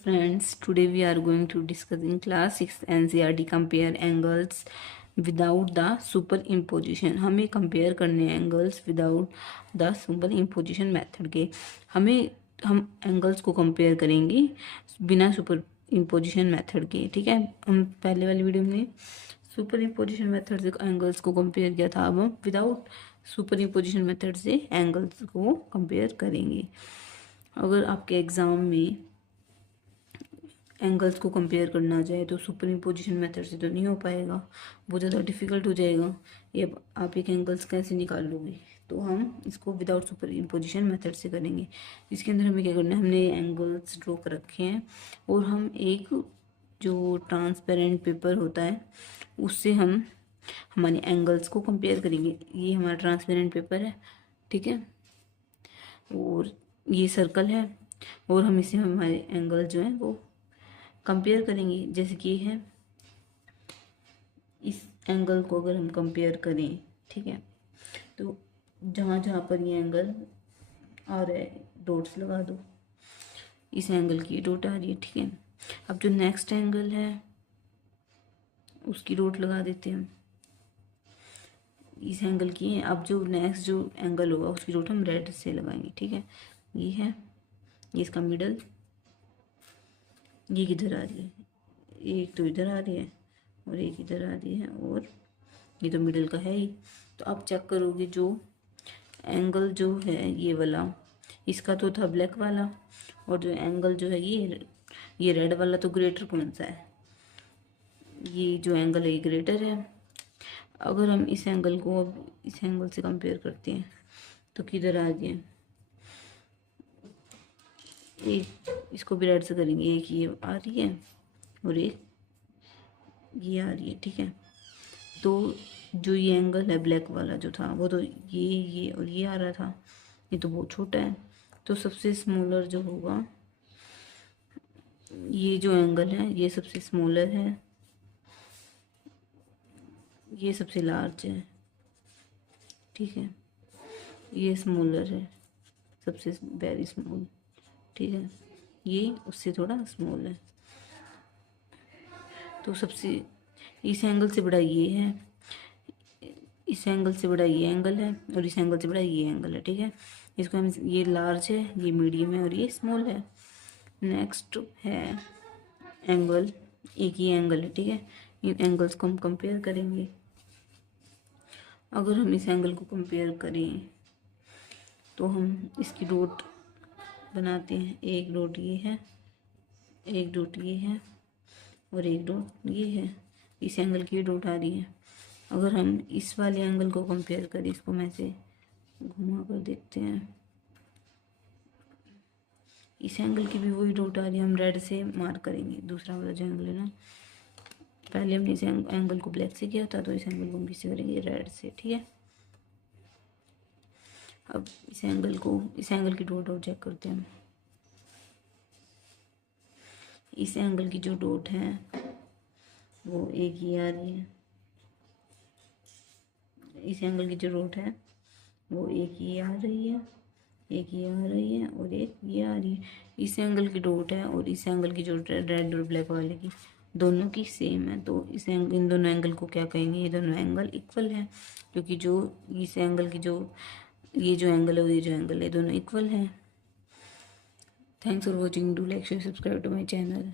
friends, today we are going to discuss in class 6 NCERT compare angles without the superimposition। हमें compare करने हैं angles without the superimposition method के। हम angles को compare करेंगे बिना सुपर इम्पोजिशन मेथड के। ठीक है, हम पहले वाली वीडियो में सुपर इम्पोजिशन मेथड से एंगल्स को कंपेयर किया था, अब हम विदाउट सुपर इम्पोजिशन मेथड से एंगल्स को कंपेयर करेंगे। अगर आपके एग्ज़ाम में एंगल्स को कंपेयर करना चाहे तो सुपर इम्पोजिशन मेथड से तो नहीं हो पाएगा, बहुत ज़्यादा डिफ़िकल्ट हो जाएगा। ये आप एक एंगल्स कैसे निकाल लोगे, तो हम इसको विदाउट सुपर इम्पोजिशन मेथड से करेंगे। इसके अंदर हमें क्या करना है, हमने एंगल्स ड्रॉ कर रखे हैं और हम एक जो ट्रांसपेरेंट पेपर होता है उससे हम हमारे एंगल्स को कंपेयर करेंगे। ये हमारा ट्रांसपेरेंट पेपर है, ठीक है, और ये सर्कल है और हम इसे हमारे एंगल जो है वो कंपेयर करेंगे। जैसे कि है, इस एंगल को अगर हम कंपेयर करें, ठीक है, तो जहाँ जहाँ पर ये एंगल आ रहा है डॉट्स लगा दो। इस एंगल की डॉट आ रही है, ठीक है। अब जो नेक्स्ट एंगल है उसकी डॉट लगा देते हैं हम। इस एंगल की है, अब जो नेक्स्ट जो एंगल होगा उसकी डॉट हम रेड से लगाएंगे, ठीक है। ये है, ये इसका मिडल, ये किधर आ रही है, एक तो इधर आ रही है और एक इधर आ रही है और ये तो मिडल का है ही। तो आप चेक करोगे जो एंगल जो है ये वाला, इसका तो था ब्लैक वाला, और जो एंगल जो है ये रेड वाला, तो ग्रेटर कौन सा है, ये जो एंगल है ये ग्रेटर है। अगर हम इस एंगल को अब इस एंगल से कंपेयर करते हैं तो किधर आ रही है, एक इसको भी रेड से करेंगे, एक ये आ रही है और एक ये आ रही है, ठीक है। तो जो ये एंगल है ब्लैक वाला जो था वो तो ये और ये आ रहा था, ये तो बहुत छोटा है। तो सबसे स्मॉलर जो होगा, ये जो एंगल है ये सबसे स्मॉलर है, ये सबसे लार्ज है, ठीक है। ये स्मॉलर है, सबसे वेरी स्मॉल, ठीक है। ये उससे थोड़ा स्मॉल है। तो सबसे इस एंगल से बड़ा ये है, इस एंगल से बड़ा ये एंगल है और इस एंगल से बड़ा ये एंगल है, ठीक है। इसको हम, ये लार्ज है, ये मीडियम है और ये स्मॉल है। नेक्स्ट है एंगल, एक ये एंगल है, ठीक है। इन एंगल्स को हम कंपेयर करेंगे। अगर हम इस एंगल को कंपेयर करें तो हम इसकी डॉट बनाते हैं। एक डॉट ये है, एक डॉट ये है और एक डॉट ये है। इस एंगल की डॉट आ रही है। अगर हम इस वाले एंगल को कंपेयर करें, इसको मैं से घुमा कर देखते हैं, इस एंगल की भी वही डॉट आ रही है। हम रेड से मार्क करेंगे दूसरा वाला जो एंगल है ना, पहले हमने इस एंगल को ब्लैक से किया था, तो इस एंगल को हम किससे करेंगे, रेड से, ठीक है। अब इस एंगल की डॉट और चेक करते हैं। इस एंगल की जो डॉट है वो एक ये आ रही है, इस एंगल की जो डॉट है वो एक ये आ रही है, एक ये आ रही है और एक ये आ रही है। इस एंगल की डॉट है और इस एंगल की जो रेड और ब्लैक वाले की दोनों की सेम है, तो इन दोनों एंगल को क्या कहेंगे, ये दोनों एंगल इक्वल है, क्योंकि जो इस एंगल की जो ये जो एंगल है और ये जो एंगल है दोनों इक्वल है। Thanks for watching, do like share subscribe to my channel.